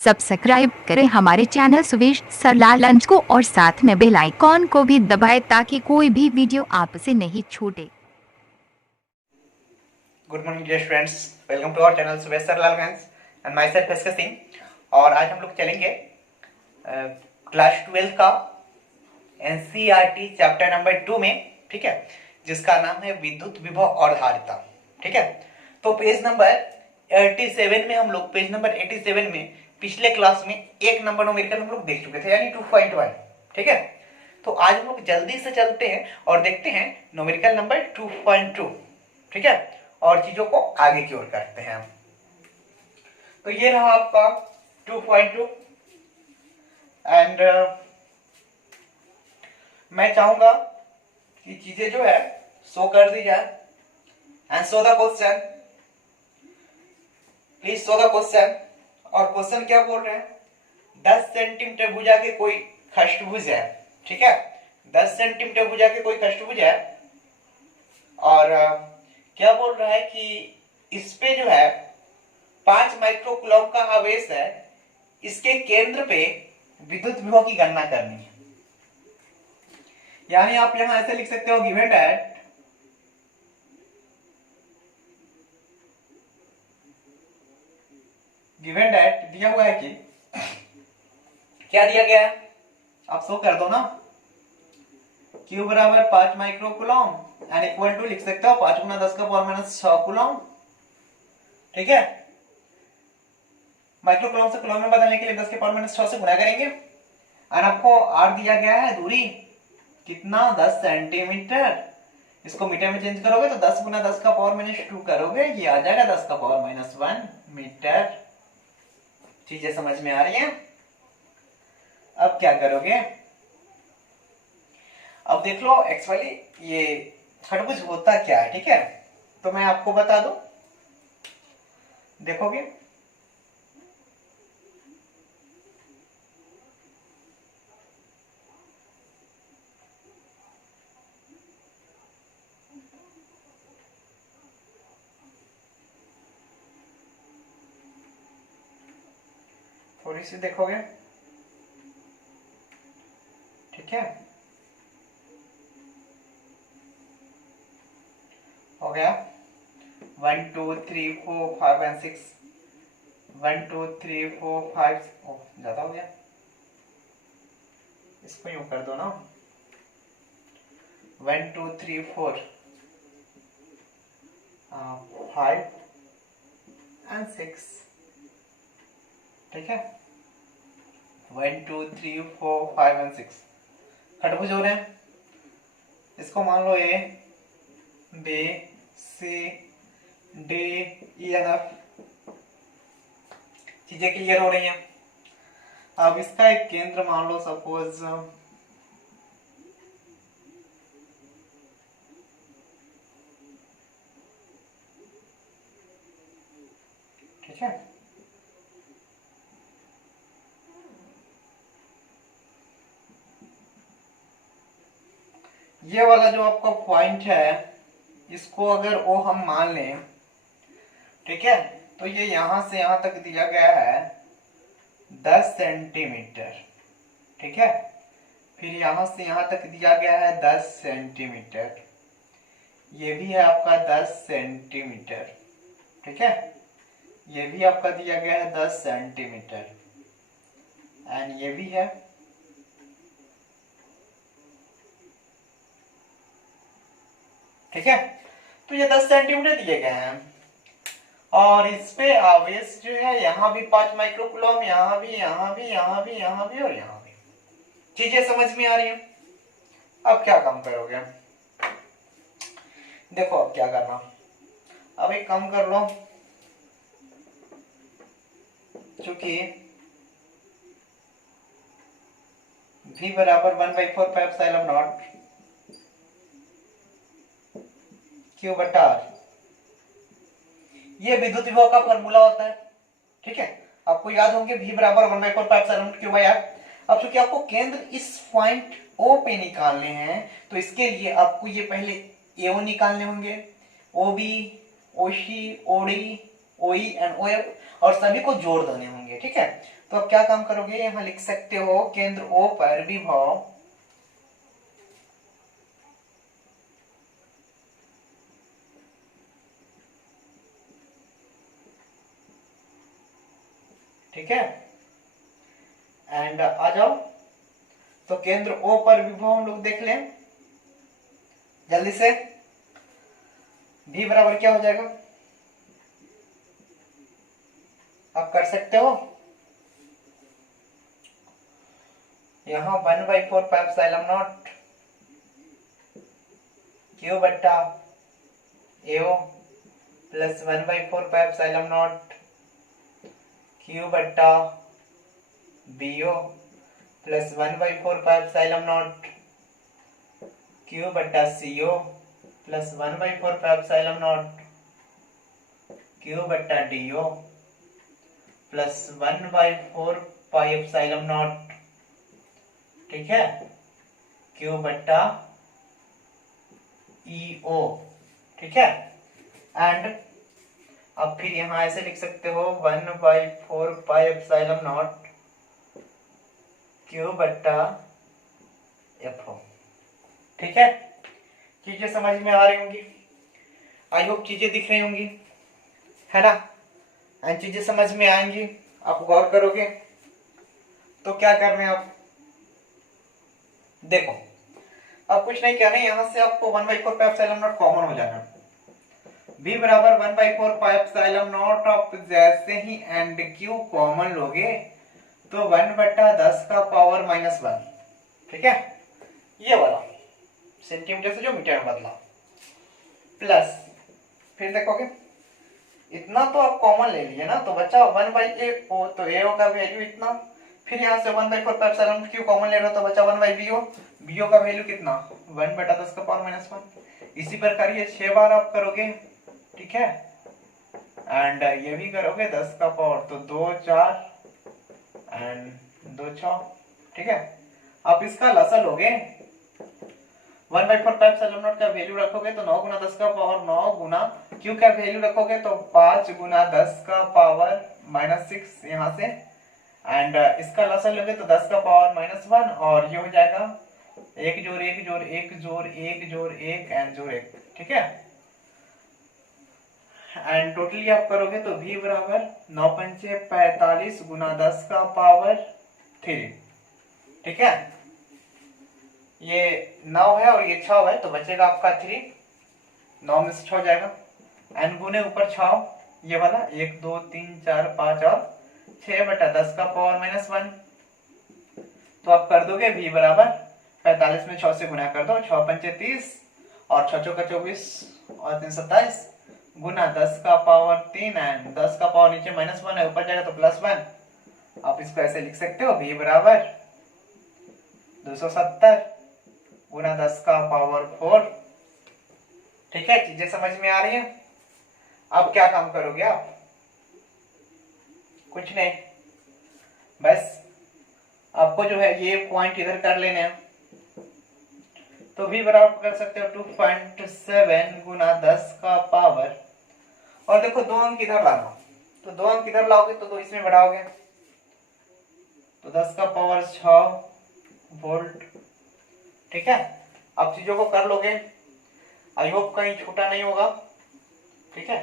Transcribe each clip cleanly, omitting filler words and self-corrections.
Subscribe करें हमारे channel सुवेश सरलाल लंच को और साथ में बेल आइकॉन को भी दबाएं ताकि कोई भी वीडियो आपसे नहीं छूटे। Good morning dear students, welcome to our channel सुवेश सरलाल lunch and myself SK Singh. और आज हम लोग चलेंगे क्लास 12 का एनसीईआरटी चैप्टर नंबर 2 में, ठीक है, जिसका नाम है विद्युत विभव और धारिता। ठीक है, तो पेज नंबर 87 में हम लोग पिछले क्लास में एक नंबर न्यूमेरिकल हम लोग देख चुके थे, यानी 2.1। ठीक है, तो आज हम लोग जल्दी से चलते हैं और देखते हैं न्यूमेरिकल नंबर 2.2। ठीक है, और चीजों को आगे की ओर करते हैं। तो ये रहा आपका 2.2 एंड मैं चाहूंगा कि चीजें जो है शो कर दी जाए and show the question, please show the question. और क्वेश्चन क्या बोल रहे हैं, 10 सेंटीमीटर भुजा के कोई खष्टभुज है। ठीक है, 10 सेंटीमीटर भुजा के कोई खष्टभुज है और क्या बोल रहा है कि इस पे जो है 5 माइक्रोकूलम का आवेश है, इसके केंद्र पे विद्युत विभव की गणना करनी है। यानी आप यहां ऐसे लिख सकते हो, गिवन दैट दिया हुआ है कि क्या दिया गया है, आप शो कर दो ना। Q बराबर 5 माइक्रोकूलम एंड इक्वल टू लिख सकते हो 5 गुना 10 का पावर -6 कूलम। ठीक है, माइक्रोकूलम से कूलम में बदलने के लिए 10 के पावर -6 से गुणा करेंगे और आपको R दिया गया है दूरी कितना, 10 सेंटीमीटर। इसको मीटर में चेंज करोगे तो 10 गुना 10 का पावर -2 करोगे, ये आ जाएगा 10 का पावर -1 मीटर। चीजें समझ में आ रही हैं? अब क्या करोगे, अब देख लो एक्चुअली ये खरबूज होता क्या है। ठीक है, तो मैं आपको बता दूं, देखोगे थोड़ी सी देखोगे। ठीक है, हो गया 1 2 3 4 5 एंड 6, 1 2 3 4 5, ज्यादा हो गया, इसको यूं कर दो ना, 1 2 3 4 5 एंड 6। ठीक है, 1 2 3 4 5 एंड 6 खटभुज हो रहे हैं। इसको मान लो A B C D E N F। चीजें क्लियर हो रही हैं। अब इसका एक केंद्र मान लो, सपोज ठीक है, ये वाला जो आपका पॉइंट है, इसको अगर वो हम मान लें, ठीक है, तो ये यहां से यहां तक दिया गया है 10 सेंटीमीटर। ठीक है, फिर यहां से यहां तक दिया गया है 10 सेंटीमीटर, ये भी है आपका 10 सेंटीमीटर। ठीक है, ये भी आपका दिया गया है 10 सेंटीमीटर एंड ये भी है। ठीक है, तो ये 10 सेंटीमीटर दिए गए हैं और इस पे आवेश जो है यहाँ भी 5 माइक्रोकूलम, यहाँ भी, यहाँ भी, यहाँ भी, यहाँ भी और यहाँ भी। चीजें समझ में आ रही हैं? अब क्या काम करोगे, देखो अब क्या करना, अब एक काम कर लो, चूंकि V बराबर 1/4 पाई एप्सिलॉन नॉट Q बटा R, ये विद्युत विभव का फॉर्मूला होता है। ठीक है, आपको याद होंगे V बराबर 1/4 pi epsilon not Q by R। अब चूंकि आपको केंद्र इस पॉइंट O पे निकालने हैं, तो इसके लिए आपको ये पहले AO निकालने होंगे, OB, OC, OD, OE and OF, और सभी को जोड़ देने होंगे। ठीक है, तो अब क्या काम करोगे, यहां लिख सकते हो केंद्र O पर विभव ठीक है। एंड आ जाओ, तो केंद्र O पर विभव हम लोग देख लें जल्दी से। V बराबर क्या हो जाएगा, आप कर सकते हो, यहां 1/4 पाई एप्सिलॉन नॉट Q बट्टा AO plus 1/4 pi epsilon not Q बट्टा BO plus 1/4 pi epsilon not Q बट्टा CO plus 1/4 pi epsilon not Q बट्टा DO plus 1/4 pi epsilon not, ठीक है, Q बट्टा EO, ठीक है। एंड अब फिर यहां ऐसे लिख सकते हो 1/4 पाई एप्सिलॉन नॉट Q बट्टा FO, ठीक है। चीजें समझ में आ रही होंगी, आई होप चीजें दिख रही होंगी, है ना। एंड चीजें समझ में आएंगी, आप गौर करोगे तो क्या कर रहे हैं आप, देखो अब कुछ नहीं कह रहे, यहां से आपको 1/4 पाई एप्सिलॉन नॉट कॉमन हो जाना, V बराबर 1/4 पाई एप्सिलॉन नॉट, आप जैसे ही एंड Q कॉमन लोगे तो 1/10 का पावर -1, ठीक है, ये वाला सेंटीमीटर से जो मीटर में बदला, प्लस फिर देखोगे इतना तो आप कॉमन ले लिए ना, तो बचा 1/AO, तो AO का वैल्यू इतना, फिर यहाँ से 1/4 पाई एप्सिलॉन क्यू कॉमन ले रहे हो तो बचा 1/BO, BO का वैल्यू कितना 1/10 का पावर -1। इसी प्रकार ये 6 बार आप करोगे, ठीक है, एंड ये भी करोगे 10 का पावर, तो 2 4 एंड 2 6, ठीक है। आप इसका लसा लोगे 1/4 पाई एप्सिलॉन नॉट का वैल्यू रखोगे तो 9 गुना 10 का पावर 9 गुना Q का वैल्यू रखोगे तो 5 गुना 10 का पावर -6 यहां से, एंड इसका लसा लोगे तो 10 का पावर -1, और ये हो जाएगा 1 जोड़ 1 जोड़ 1 जोड़ 1 जोड़ 1 एंड जोड़ 1, ठीक है। एंड टोटली आप करोगे तो V बराबर 9 पंचे 45 गुना 10 का पावर 3, ठीक है। ये 9 है और ये 6 है तो बचेगा आपका 3, 9 में से 6 जाएगा, एन गुने ऊपर 6 ये वाला 1 2 3 4 5 और 6/10 का पावर -1, तो आप कर दोगे V बराबर 45 में 6 से गुना कर दो, 6 पंचे 30 और 6 चौका 24 और 3 27 गुना 10 का पावर 3 एंड 10 का पावर नीचे -1 है, ऊपर जाएगा तो +1, आप इसको ऐसे लिख सकते हो V बराबर 270 गुना 10 का पावर 4, ठीक है। चीजें समझ में आ रही है, अब क्या काम करोगे आप, कुछ नहीं, बस आपको जो है ये पॉइंट इधर कर लेने हैं, तो V बराबर कर सकते हो 2.7 गुना 10 का पावर, और देखो 2 अंक इधर लाना, तो 2 अंक इधर लाओगे तो 2 इसमें बढ़ाओगे तो 10 का पावर 6 वोल्ट, ठीक है। अब चीजों को कर लोगे, आई होप कहीं छूटा नहीं होगा, ठीक है।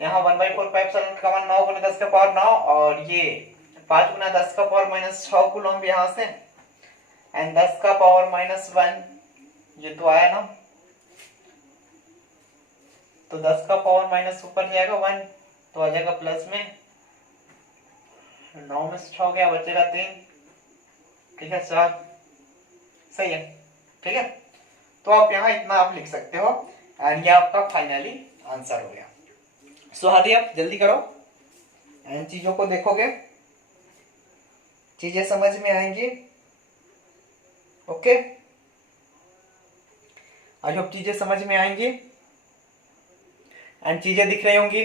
यहाँ 1/4 पाई एप्सिलॉन का मान 9 गुना 10 का पावर 9, और ये 5 गुना 10 का पावर -6 कूलम यहाँ से, एंड 10 का पावर -1 ये तो आया ना, तो 10 का पावर माइनस ऊपर जाएगा 1 तो आ जाएगा प्लस में, 9 में से 6 गया बचेगा 3, ठीक है 4, सही है, ठीक है। तो आप यहाँ इतना आप लिख सकते हो, एंड ये आपका फाइनली आंसर हो गया। सो हादी आप जल्दी करो, एंड चीजों को देखोगे चीजें समझ में आएंगी, ओके, आई होप चीजें समझ में आएंगी एंड चीजें दिख रही होंगी,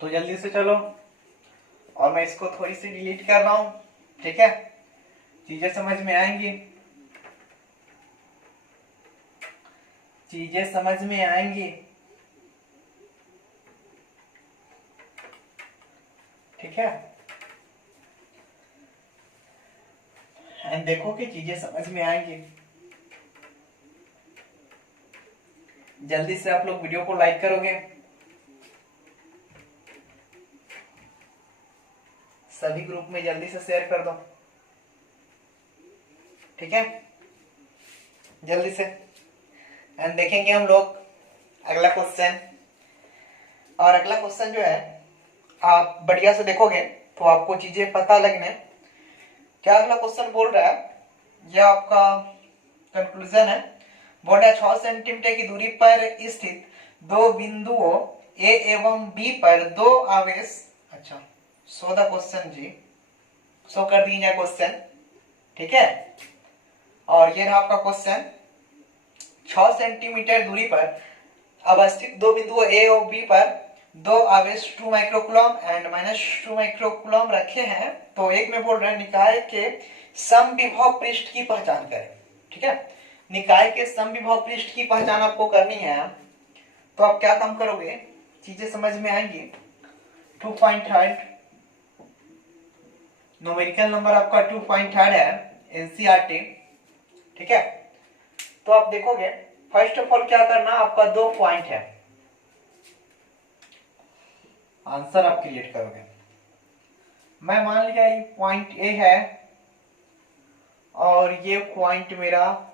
तो जल्दी से चलो, और मैं इसको थोड़ी सी डिलीट कर रहा हूं, ठीक है। चीजें समझ में आएंगी, चीजें समझ में आएंगी, ठीक है। एंड देखो कि चीजें समझ में आएंगी। जल्दी से आप लोग वीडियो को लाइक करोगे, सभी ग्रुप में जल्दी से शेयर कर दो, ठीक है, जल्दी से। एंड देखेंगे हम लोग अगला क्वेश्चन। और अगला क्वेश्चन जो है आप बढ़िया से देखोगे तो आपको चीजें पता लगने। क्या अगला क्वेश्चन बोल रहा है, यह आपका कंक्लूजन है। बोल रहा है 6 सेंटीमीटर की दूरी पर स्थित दो बिंदुओं ए एवं बी पर दो आवेश, अच्छा सो द क्वेश्चन जी, सो कर दीजिए क्वेश्चन, ठीक है। और ये रहा आपका क्वेश्चन। 6 सेंटीमीटर दूरी पर अवस्थित दो बिंदुओं ए और बी पर दो आवेश 2 माइक्रोकूलम एंड -2 माइक्रोकूलम रखे हैं। तो एक में बोल रहे हैं निकाय के समविभव पृष्ठ की पहचान करें, ठीक है। निकाय के समविभव पृष्ठ की पहचान आपको करनी है। तो आप क्या काम करोगे, चीजें समझ में आएंगी। 2.3 न्यूमेरिकल नंबर आपका 2.3 है एनसीईआरटी, ठीक है। तो आप देखोगे फर्स्ट ऑफ ऑल क्या करना, आपका 2 पॉइंट है, आंसर आप क्रिएट करोगे। मैं मान लिया ये पॉइंट ए है और ये पॉइंट मेरा,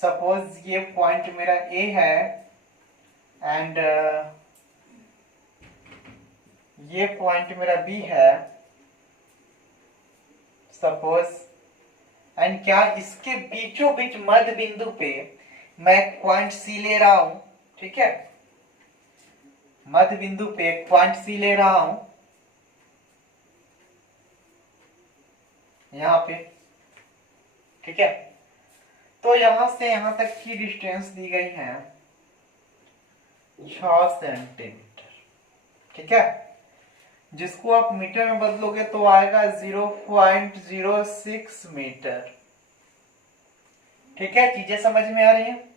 सपोज ये पॉइंट मेरा ए है एंड ये पॉइंट मेरा बी है सपोज। एंड क्या इसके बीचों बीच मध्य बिंदु पे मैं पॉइंट सी ले रहा हूं, ठीक है। मध्य बिंदु पे पॉइंट सी ले रहा हूं यहां पे, ठीक है। तो यहां से यहां तक की डिस्टेंस दी गई है 6 सेंटीमीटर, ठीक है। जिसको आप मीटर में बदलोगे तो आएगा 0.06 मीटर, ठीक है। चीजें समझ में आ रही हैं।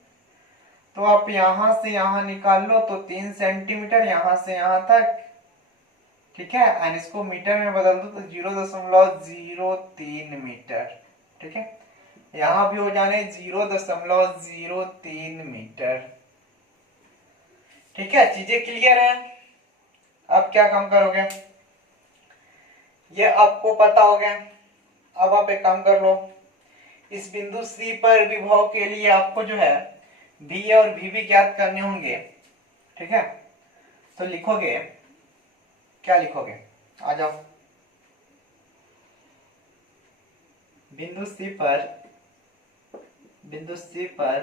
तो आप यहां से यहां निकाल लो तो 3 सेंटीमीटर यहां से यहां तक, ठीक है। एंड इसको मीटर में बदल दो तो 0.03 मीटर, ठीक है। यहां भी हो जाने 0.03 मीटर, ठीक है। चीजें क्लियर है। अब क्या काम करोगे, ये आपको पता हो गया। अब आप एक काम कर लो, इस बिंदु सी पर विभव के लिए आपको जो है V और VB ज्ञात करने होंगे, ठीक है। तो लिखोगे, क्या लिखोगे, आ जाओ। बिंदु सी पर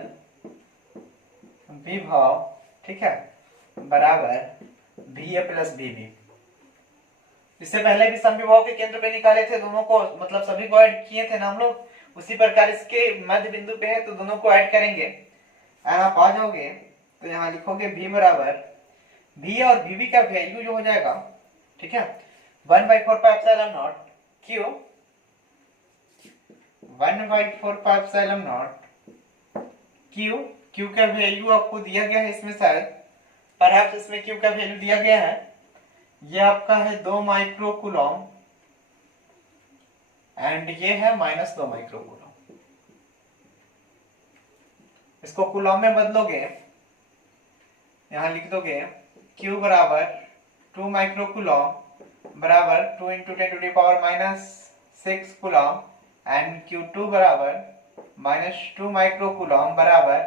विभव, ठीक है, बराबर VA प्लस VB। इससे पहले भी समविभव के केंद्र पे निकाले थे, दोनों को मतलब सभी को ऐड किए थे ना हम लोग। उसी प्रकार इसके मध्य बिंदु पे है तो दोनों को ऐड करेंगे। आप आ जाओगे तो यहाँ लिखोगे V बराबर V और VB का वैल्यू जो हो जाएगा, ठीक है, 1/4πε0 Q, 1/4πε0 Q का वैल्यू आपको दिया गया है इसमें, शायद परहैप्स इसमें Q का वैल्यू दिया गया है। ये आपका है 2 माइक्रोकूलम एंड ये है -2 माइक्रोकूलम। इसको कूलम में बदलोगे, यहां लिख दोगे Q बराबर 2 माइक्रोकूलम बराबर 2 × 10⁻⁻6 कूलम एंड Q2 बराबर -2 माइक्रोकूलम बराबर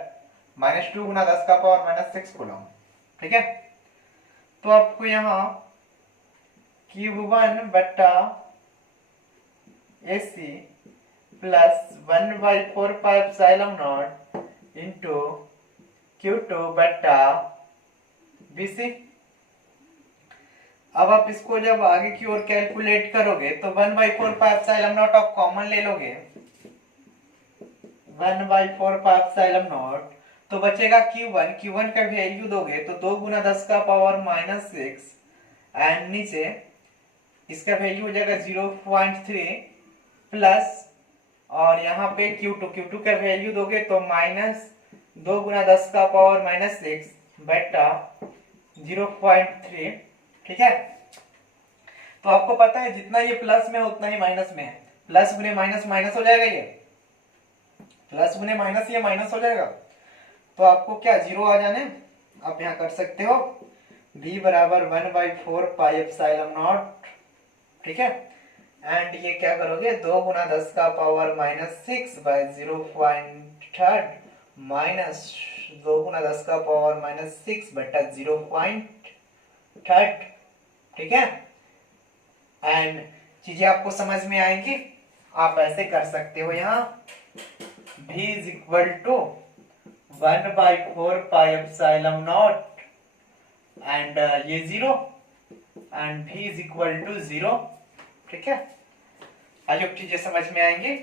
-2 × 10⁻⁻6 कूलम, ठीक है। तो आपको यहाँ Q1 बट्टा AC प्लस 1/4πε0 इंटू Q2 बट्टा BC। अब आप इसको जब आगे की ओर कैलकुलेट करोगे तो 1/4πε0 आप कॉमन ले लोगे, 1/4πε0 तो बचेगा Q1 का वैल्यू दोगे तो 2 × 10⁻⁻6 एंड नीचे इसका वैल्यू हो जाएगा 0.3 प्लस, और यहाँ पे Q2 का वैल्यू दोगे तो -2 × 10⁻⁻6 बटा 0.3, ठीक है। तो आपको पता है जितना ये प्लस में है उतना ही माइनस में है, प्लस गुने माइनस माइनस हो जाएगा, ये प्लस गुने माइनस ये माइनस हो जाएगा। तो आपको क्या जीरो आ जाने, आप यहाँ कर सकते हो v बराबर 1/4 पाई एप्सिलॉन नॉट, ठीक है। एंड ये क्या करोगे, 2 गुना 10 का पावर -6 बाय 0.3 माइनस 2 गुना 10 का पावर -6 बटा 0.3, ठीक है। एंड चीजें आपको समझ में आएंगी, आप ऐसे कर सकते हो, यहाँ v is equal to 1/4 pi epsilon naught and ये 0 and v is equal to 0, ठीक है। आज अब चीजें समझ में आएंगी।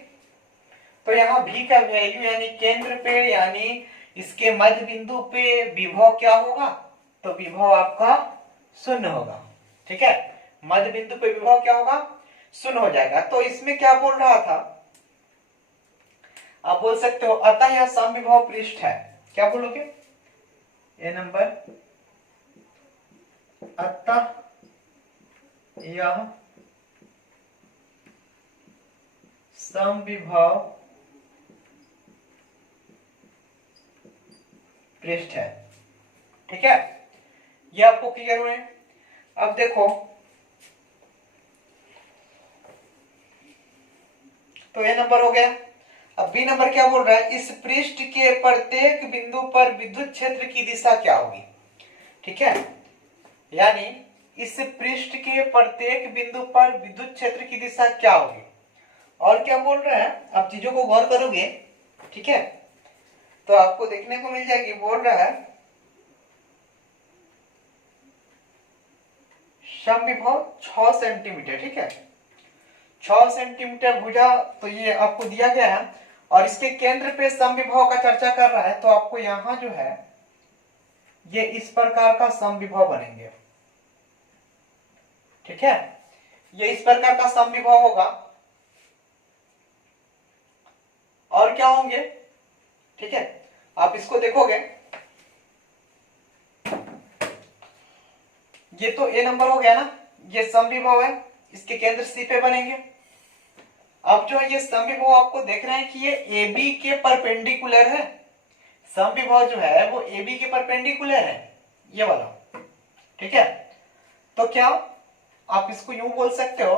तो यहाँ v का वैल्यू यानी केंद्र पे यानी इसके मध्य बिंदु पे विभव क्या होगा, तो विभव आपका 0 होगा, ठीक है। मध्य बिंदु पे विभव क्या होगा, 0 हो जाएगा। तो इसमें क्या बोल रहा था, आप बोल सकते हो अतः यह समविभव पृष्ठ है, क्या बोलोगे ए नंबर, अतः यह समविभव पृष्ठ है, ठीक है। ये आपको क्लियर हुए। अब देखो, तो ये नंबर हो गया। अब बी नंबर क्या बोल रहा है, इस पृष्ठ के प्रत्येक बिंदु पर विद्युत क्षेत्र की दिशा क्या होगी, ठीक है। यानी इस पृष्ठ के प्रत्येक बिंदु पर विद्युत क्षेत्र की दिशा क्या होगी। और क्या बोल रहा है, आप चीजों को गौर करोगे, ठीक है, तो आपको देखने को मिल जाएगी, बोल रहा है समविभव 6 सेंटीमीटर, ठीक है, 6 सेंटीमीटर भुजा, तो ये आपको दिया गया है। और इसके केंद्र पे समविभव का चर्चा कर रहा है, तो आपको यहां जो है ये इस प्रकार का समविभव बनेंगे, ठीक है। ये इस प्रकार का समविभव होगा। और क्या होंगे, ठीक है, आप इसको देखोगे, ये तो ए नंबर हो गया ना, ये समविभव है, इसके केंद्र सी पे बनेंगे। अब जो है ये समविभव आपको देख रहे हैं कि ये ए बी के परपेंडिकुलर है, समविभव जो है वो ए बी के परपेंडिकुलर है, ये वाला, ठीक है। तो क्या आप इसको यूं बोल सकते हो,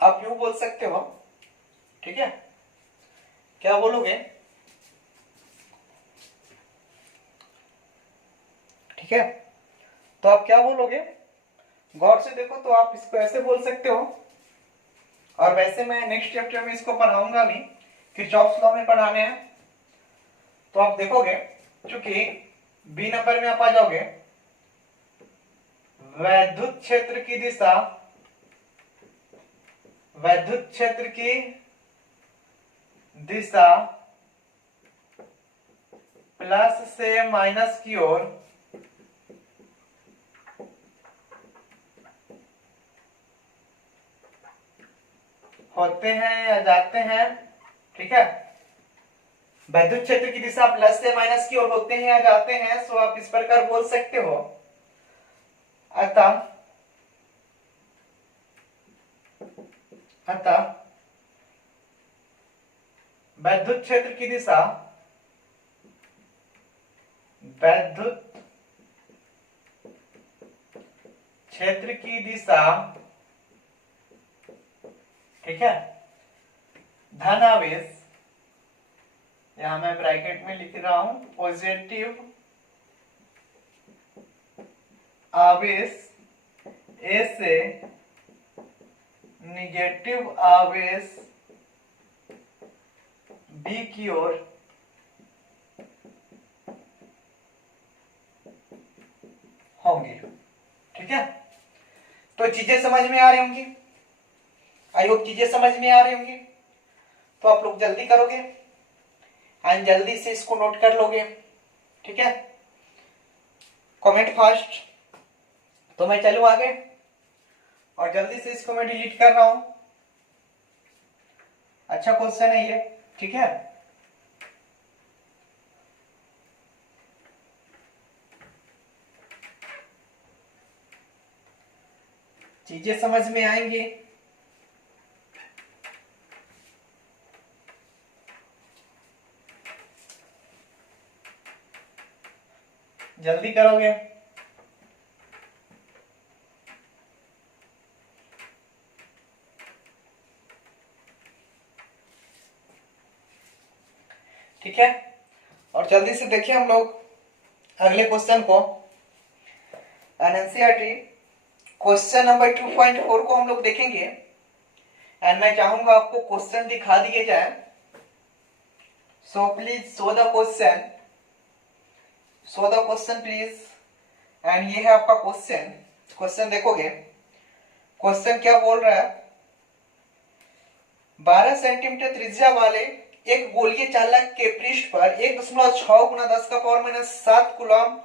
आप यूं बोल सकते हो, ठीक है, क्या बोलोगे, ठीक है। तो आप क्या बोलोगे, गौर से देखो, तो आप इसको ऐसे बोल सकते हो। और वैसे मैं नेक्स्ट चैप्टर में इसको पढ़ाऊंगा भी, किरचॉफ्स लॉ में पढ़ाने हैं। तो आप देखोगे, चूंकि बी नंबर में आप आ जाओगे, वैद्युत क्षेत्र की दिशा, वैद्युत क्षेत्र की दिशा प्लस से माइनस की ओर होते हैं या जाते हैं, ठीक है। वैद्युत क्षेत्र की दिशा प्लस से माइनस की ओर होते हैं या जाते हैं, सो आप इस प्रकार बोल सकते हो, अतः वैद्युत क्षेत्र की दिशा, वैद्युत क्षेत्र की दिशा, ठीक है, धनावेश, यहां मैं ब्रैकेट में लिख रहा हूं, पॉजिटिव आवेश ए से निगेटिव आवेश बी की ओर होंगे, ठीक है। तो चीजें समझ में आ रही होंगी, आई होप चीजें समझ में आ रही होंगी। तो आप लोग जल्दी करोगे एंड जल्दी से इसको नोट कर लोगे, ठीक है। Comment fast. तो मैं चलूं आगे और जल्दी से इसको मैं डिलीट कर रहा हूं। अच्छा क्वेश्चन है ये, ठीक है। चीजें समझ में आएंगी। जल्दी करोगे। ठीक है, और जल्दी से देखिए हम लोग अगले क्वेश्चन को। एनसीईआरटी क्वेश्चन नंबर 2.4 को हम लोग देखेंगे। एंड मैं चाहूंगा आपको क्वेश्चन दिखा दिए जाए। So please show the question, show the question please. And ये है आपका क्वेश्चन। क्वेश्चन देखोगे, क्वेश्चन क्या बोल रहा है, 12 सेंटीमीटर त्रिज्या वाले एक गोलीय चालक के पृष्ठ पर 1.6 गुना 10 का पावर माइनस 7 कूलम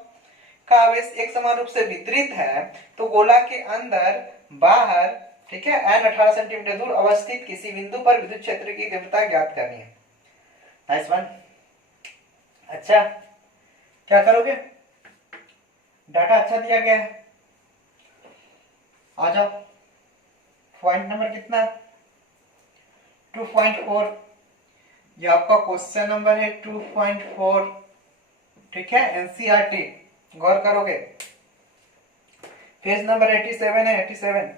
का आवेश एक समान रूप से वितरित है, तो गोला के अंदर बाहर, ठीक है, n 18 सेंटीमीटर दूर अवस्थित किसी बिंदु पर विद्युत क्षेत्र की तीव्रता ज्ञात करनी है। Nice one. अच्छा, क्या करोगे, डाटा अच्छा दिया गया है। आ जाओ, पॉइंट नंबर कितना है, 2.4। ये आपका क्वेश्चन नंबर है 2.4, ठीक है, एनसीईआरटी। गौर करोगे, पेज नंबर 87 है, 87।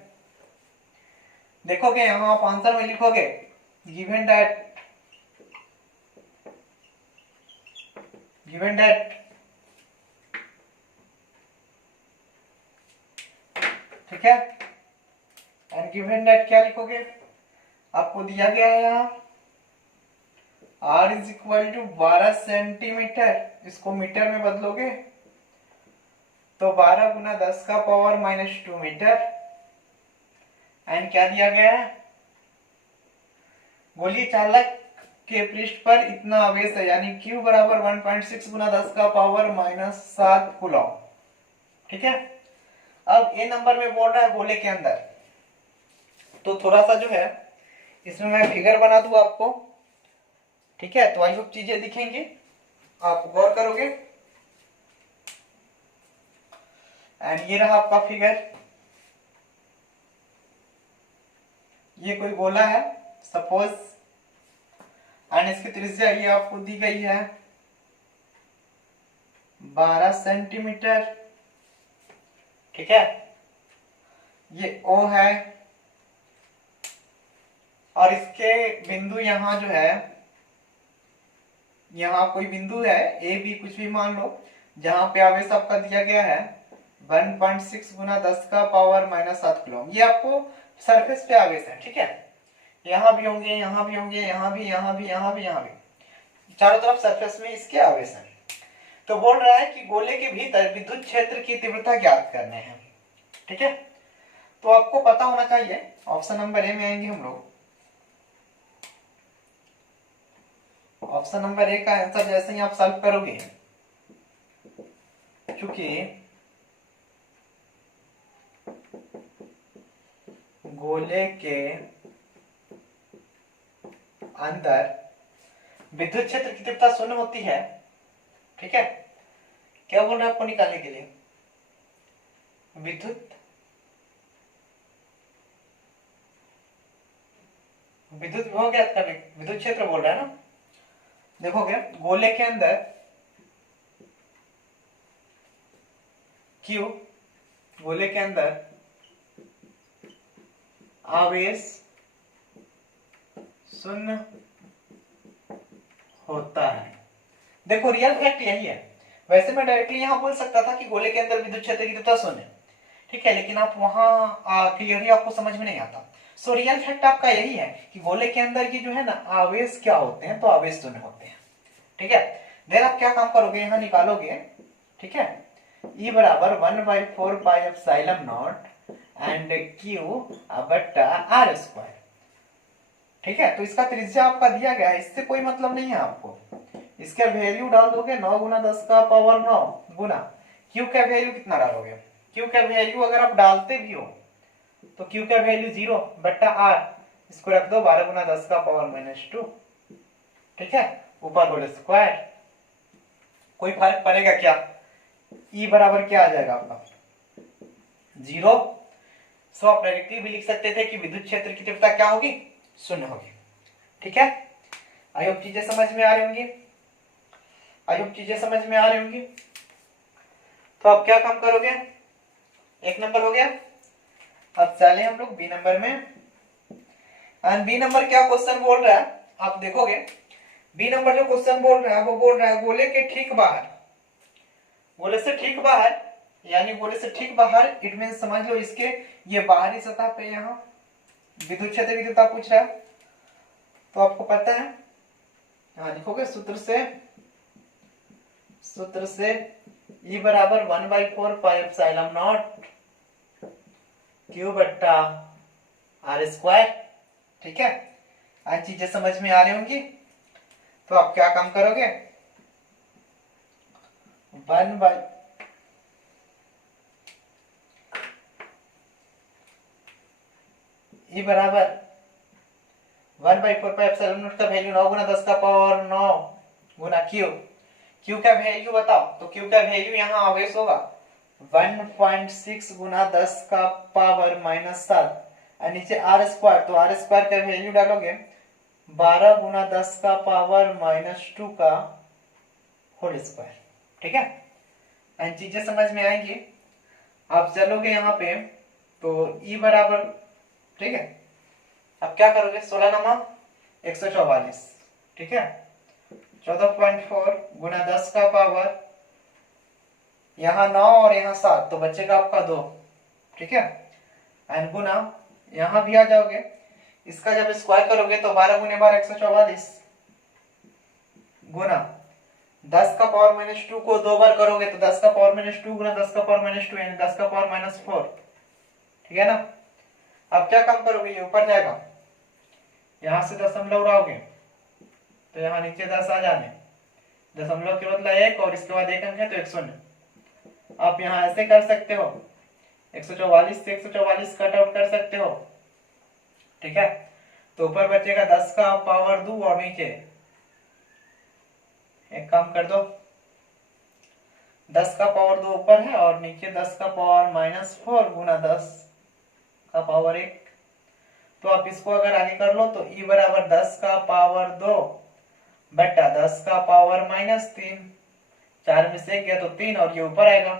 देखोगे यहां आप आंसर में लिखोगे गिवन दैट ठीक है, एंड गिवन दैट क्या लिखोगे, आपको दिया गया है यहाँ r is equal to 12 centimetre, इसको मीटर में बदलोगे तो 12 गुना 10 का पावर माइनस 2 मीटर। एंड क्या दिया गया है, गोलीय चालक के पृष्ठ पर इतना आवेश है, यानी Q बराबर 1.6 गुना 10 का पावर माइनस 7 कूलम। ठीक है, अब ए नंबर में बोल रहा है गोले के अंदर, तो थोड़ा सा जो है इसमें मैं फिगर बना दूं आपको। ठीक है, तो आई होप चीजें दिखेंगी, आप गौर करोगे। एंड ये रहा आपका फिगर, ये कोई गोला है सपोज, एंड इसकी त्रिज्या ये आपको दी गई है 12 सेंटीमीटर। ठीक है, ये O है, और इसके बिंदु यहां जो है, यहां कोई बिंदु है ए बी कुछ भी मान लो, जहां पे आवेश आपका दिया गया है 1.6 गुना 10 का पावर माइनस 7 कूलम। ये आपको सरफेस पे आवेश है। ठीक है, यहां भी होंगे, यहां भी होंगे, यहां भी, यहां भी, यहां भी, यहां भी, चारों तरफ सरफेस में इसके आवेश है। तो बोल रहा है कि गोले के भीतर विद्युत क्षेत्र की तीव्रता ज्ञात करने हैं। ठीक है, तो आपको पता होना चाहिए, ऑप्शन नंबर ए में आएंगे हम लोग। ऑप्शन नंबर ए का आंसर जैसे ही आप सॉल्व करोगे, चूंकि गोले के अंदर विद्युत क्षेत्र की तीव्रता शून्य होती है। ठीक है, क्या बोल रहा है आपको निकालने के लिए, विद्युत विभव ज्ञात करने, विद्युत क्षेत्र बोल रहा है ना। देखोगे गोले के अंदर Q, गोले के अंदर आवेश शून्य होता है। देखो रियल फैक्ट यही है। वैसे मैं डायरेक्टली यहां बोल सकता था कि गोले के अंदर विद्युत क्षेत्र की तीव्रता शून्य, ठीक है, लेकिन आप वहां क्लियरली आपको समझ में नहीं आता। सो रियल फैक्ट आपका यही है कि गोले के अंदर की जो है ना आवेश क्या होते हैं, तो आवेश शून्य होते हैं। ठीक है, देन आप क्या काम करोगे, यहां निकालोगे। ठीक है, E बराबर 1/4 pi epsilon naught and Q बटा R स्क्वायर। ठीक है, तो इसका त्रिज्या आपका दिया गया है, इससे कोई मतलब नहीं है आपको। इसका वैल्यू डाल दोगे 9 गुना 10 का पावर 9 गुना Q का वैल्यू कितना डालोगे, Q का वैल्यू अगर आप डालते भी हो तो Q का वैल्यू 0 बटा R, इसको रख दो 12 गुना 10 का पावर माइनस 2। ठीक है, ऊपर होल स्क्वायर, कोई फर्क पड़ेगा क्या, E बराबर क्या आ जाएगा आपका 0। सो आप डायरेक्टली भी लिख सकते थे कि विद्युत क्षेत्र की तीव्रता क्या होगी, शून्य होगी। ठीक है, आई होप चीजें समझ में आ रही होंगी, आई होप चीजें समझ में आ रही होंगी। तो आप क्या काम करोगे, एक नंबर हो गया। अब चले हम लोग बी नंबर में। एंड बी नंबर क्या क्वेश्चन बोल रहा है आप देखोगे। बी नंबर जो क्वेश्चन बोल रहा है वो बोल रहा है गोले के ठीक बाहर, गोले से ठीक बाहर, यानी गोले से ठीक बाहर, इट मीन समझ लो इसके ये बाहरी सतह पे यहाँ विद्युत क्षेत्र की तीव्रता पूछ रहा है। तो आपको पता है, यहाँ लिखोगे सूत्र से E बराबर 1/4 पाई एप्सिलॉन नॉट क्यू बट्टा आर स्क्वायर। ठीक है, आज चीजें समझ में आ रही होंगी। तो आप क्या काम करोगे, 1 E बराबर 1/4 पाई एप्सिलॉन नॉट का वैल्यू 9 गुना 10 का पावर 9 गुना क्यू। क्यू का वैल्यू बताओ, तो क्यू का वैल्यू यहाँ आवेश होगा 1.6 गुना 10 का पावर -7 और नीचे आर स्क्वायर, तो आर स्क्वायर का वैल्यू डालोगे 12 गुना 10 का पावर -2 का होल स्क्वायर। ठीक है, एंड चीजें समझ में आएंगी। आप चलोगे यहाँ पे तो E बराबर, ठीक है, अब क्या करोगे 16 नमा 144, ठीक है, 14.4 गुना 10 का पावर, यहाँ 9 और यहाँ 7 तो बचेगा आपका 2। ठीक है, एंड गुना यहाँ भी आ जाओगे, इसका जब स्क्वायर करोगे तो 12 गुने 12 144 गुना 10 का पावर -2 को 2 बार करोगे तो 10 का पावर -2 गुना 10 का पावर -2 यानी 10 का पावर -4। ठीक है ना, अब क्या काम करोगे, ये ऊपर जाएगा, यहां से दशमलव उड़ाओगे तो यहाँ नीचे 10 आ जाने, दशमलव के बदला 1 और इसके बाद 1 अंक है तो 1 शून्य। आप यहाँ ऐसे कर सकते हो, 144 से 144 कट आउट कर सकते हो। ठीक है, तो ऊपर बचेगा 10 का पावर 2 और नीचे एक काम कर दो, 10 का पावर 2 ऊपर है और नीचे 10 का पावर -4 गुना 10 का पावर 1। तो आप इसको अगर आगे कर लो तो E बराबर 10 का पावर 2 बट्टा 10 का पावर -3, 4 में से 1 गया तो 3 और ये ऊपर आएगा।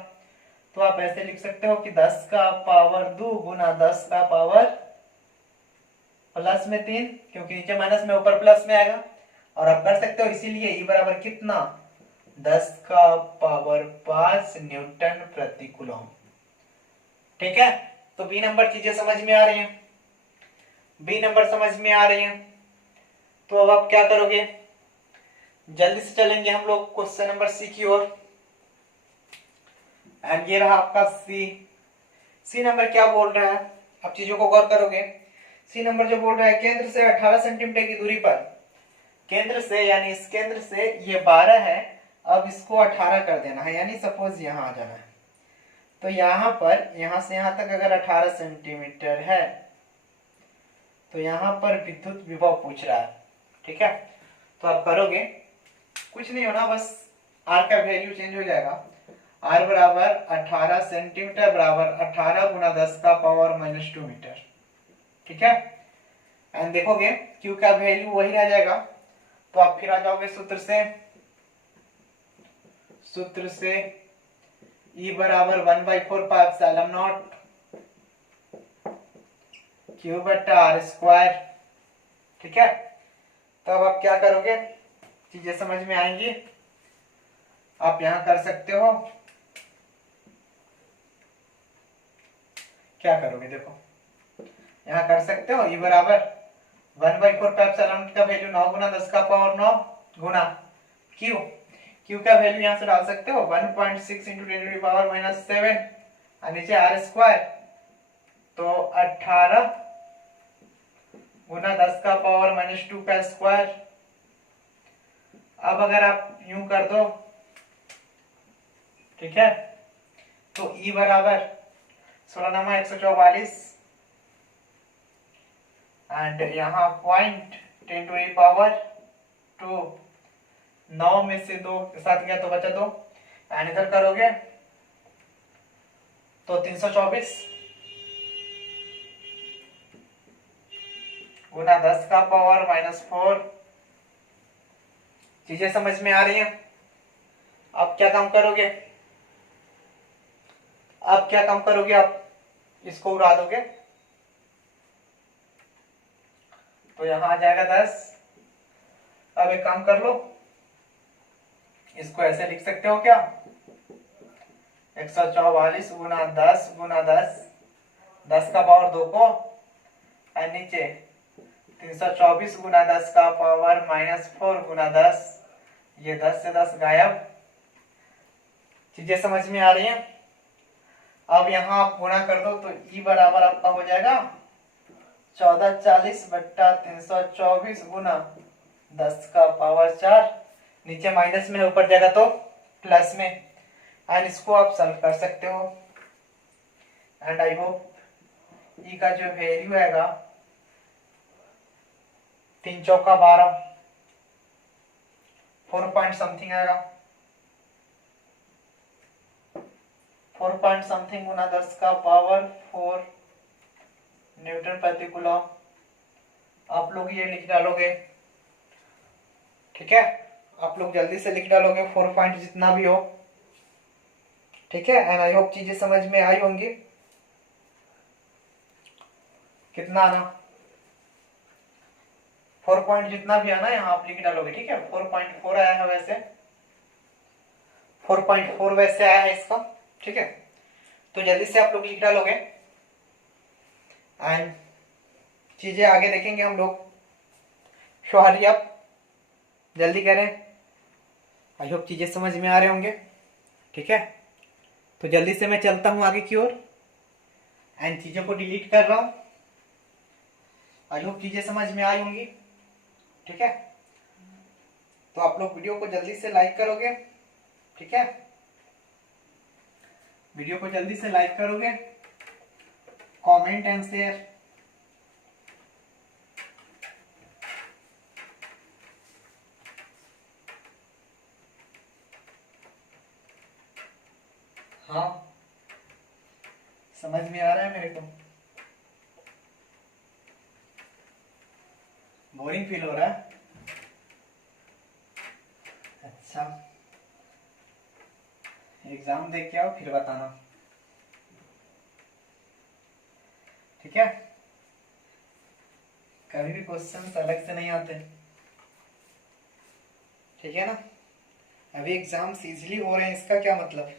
तो आप ऐसे लिख सकते हो कि 10 का पावर 2 गुना 10 का पावर प्लस में 3, क्योंकि नीचे माइनस में ऊपर प्लस में आएगा, और आप कर सकते हो इसीलिए E बराबर कितना 10 का पावर 5 न्यूटन प्रति कूलम। ठीक है, तो बी नंबर चीजें समझ में आ रही हैं, बी नंबर समझ में आ रही हैं। तो अब आप क्या करोगे, जल्दी से चलेंगे हम लोग क्वेश्चन नंबर सी की ओर। एंड ये रहा आपका सी नंबर क्या बोल रहा है, आप चीजों को गौर करोगे। सी नंबर जो बोल रहा है केंद्र से 18 सेंटीमीटर की दूरी पर, केंद्र से यानी इस केंद्र से ये 12 है, अब इसको 18 कर देना है, यानी सपोज यहाँ आ जाना है। तो यहाँ पर यहाँ से यहाँ तक अगर 18 सेंटीमीटर है तो यहाँ पर विद्युत विभव पूछ रहा है। ठीक है, तो आप करोगे, कुछ नहीं होना, बस आर का वैल्यू चेंज हो जाएगा। आर बराबर 18 सेंटीमीटर बराबर 18 गुना 10 का पावर -2 मीटर। ठीक है, एंड देखोगे क्यू का वैल्यू वही रह जाएगा। तो आप फिर आ जाओगे सूत्र से E बराबर 1/4 पाई एप्सिलॉन नॉट क्यू बट्टा आर स्क्वायर। ठीक है, तो अब आप क्या करोगे, चीजें समझ में आएंगी। आप यहां कर सकते हो, क्या करोगे देखो, यहां कर सकते हो E बराबर 1/4 पाई एप्सिलॉन नॉट का वैल्यू 9 गुना 10 का पावर 9 गुना क्यू का वैल्यू यहां से डाल सकते हो 1.6 इंटू 10 टू द पावर -7 और नीचे आर स्क्वायर, तो 18 गुना 10 का पावर -2 का स्क्वायर। अब अगर आप यूं कर दो, ठीक है, तो E बराबर 16 144 एंड यहाँ 0.10 टू द पावर 2, 9 में से 2 के साथ गया तो बचा 2, एंड इधर करोगे तो 324 गुना 10 का पावर -4। चीजें समझ में आ रही हैं? आप क्या काम करोगे? आप इसको उड़ा दोगे तो यहां आ जाएगा 10। अब एक काम कर लो, इसको ऐसे लिख सकते हो क्या? 144 गुना 10 गुना 10, 10 का पावर 2 को, और नीचे 324 गुना 10 का पावर -4 गुना 10। ये 10 से 10 गायब। चीजें समझ में आ रही हैं? अब यहाँ आप गुणा कर दो तो ई बराबर आपका हो जाएगा 1440 बट्टा 324 गुना 10 का पावर 4। नीचे माइनस में, ऊपर जाएगा तो प्लस में। एंड इसको आप सॉल्व कर सकते हो। एंड आई होप ई का जो वैल्यू आएगा 3 चौका 12, 4 पॉइंट समथिंग आएगा। 4 पॉइंट समथिंग गुना 10 का पावर 4 न्यूटन प्रति कूलम। आप लोग ये लिख डालोगे, ठीक है? आप लोग जल्दी से लिख डालोगे 4 पॉइंट जितना भी हो, ठीक है? एंड आई होप चीजें समझ में आई होंगी। कितना आना, 4 पॉइंट जितना भी आना यहाँ आप लिख डालोगे, ठीक है? 4.4 आया है, वैसे 4.4 वैसे आया है इसका, ठीक है? तो जल्दी से आप लोग लिख डालोगे एंड चीजें आगे देखेंगे हम लोग। सो हरी आप जल्दी करें। आई होप चीजें समझ में आ रहे होंगे, ठीक है? तो जल्दी से मैं चलता हूं आगे की ओर एंड चीजों को डिलीट कर रहा हूं। आई होप चीजें समझ में आई होंगी, ठीक है? तो आप लोग वीडियो को जल्दी से लाइक करोगे, ठीक है? वीडियो को जल्दी से लाइक करोगे, कमेंट एंड शेयर। हाँ, समझ में आ रहा है मेरे को? बोरिंग फील हो रहा है? अच्छा, एग्जाम देख के आओ फिर बताना, ठीक है? कभी भी क्वेश्चन अलग से नहीं आते, ठीक है ना? अभी एग्जाम्स इजीली हो रहे हैं, इसका क्या मतलब?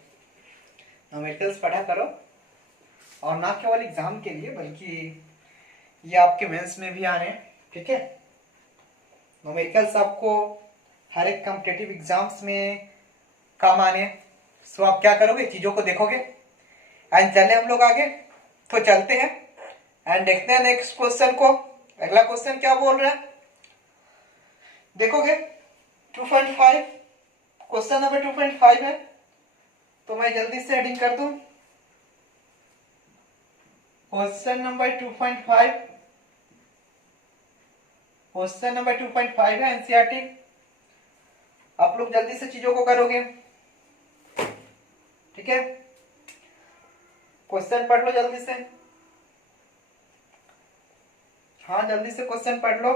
न्यूमेरिकल्स पढ़ा करो, और ना केवल एग्जाम के लिए बल्कि ये आपके मेंस में भी आ रहे हैं, ठीक है? न्यूमेरिकल्स आपको हर एक कॉम्पिटिटिव एग्जाम्स में काम आने हैं। सो आप क्या करोगे, चीजों को देखोगे एंड चले हम लोग आगे। तो चलते हैं एंड देखते हैं नेक्स्ट क्वेश्चन को। अगला क्वेश्चन क्या बोल रहा है देखोगे। 2.5 क्वेश्चन नंबर 2.5 है, तो मैं जल्दी से हेडिंग कर दूं। क्वेश्चन नंबर 2.5, क्वेश्चन नंबर 2.5 है एनसीईआरटी। आप लोग जल्दी से चीजों को करोगे, ठीक है? क्वेश्चन पढ़ लो जल्दी से। हाँ, जल्दी से क्वेश्चन पढ़ लो।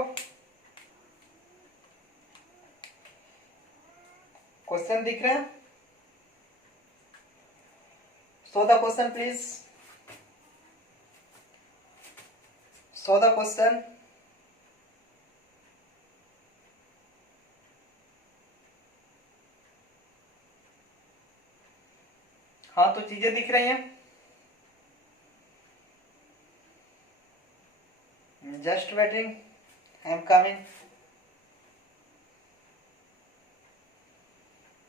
क्वेश्चन दिख रहे हैं? So the question please, so the question. हाँ, तो चीजें दिख रही हैं? Just waiting, I am coming.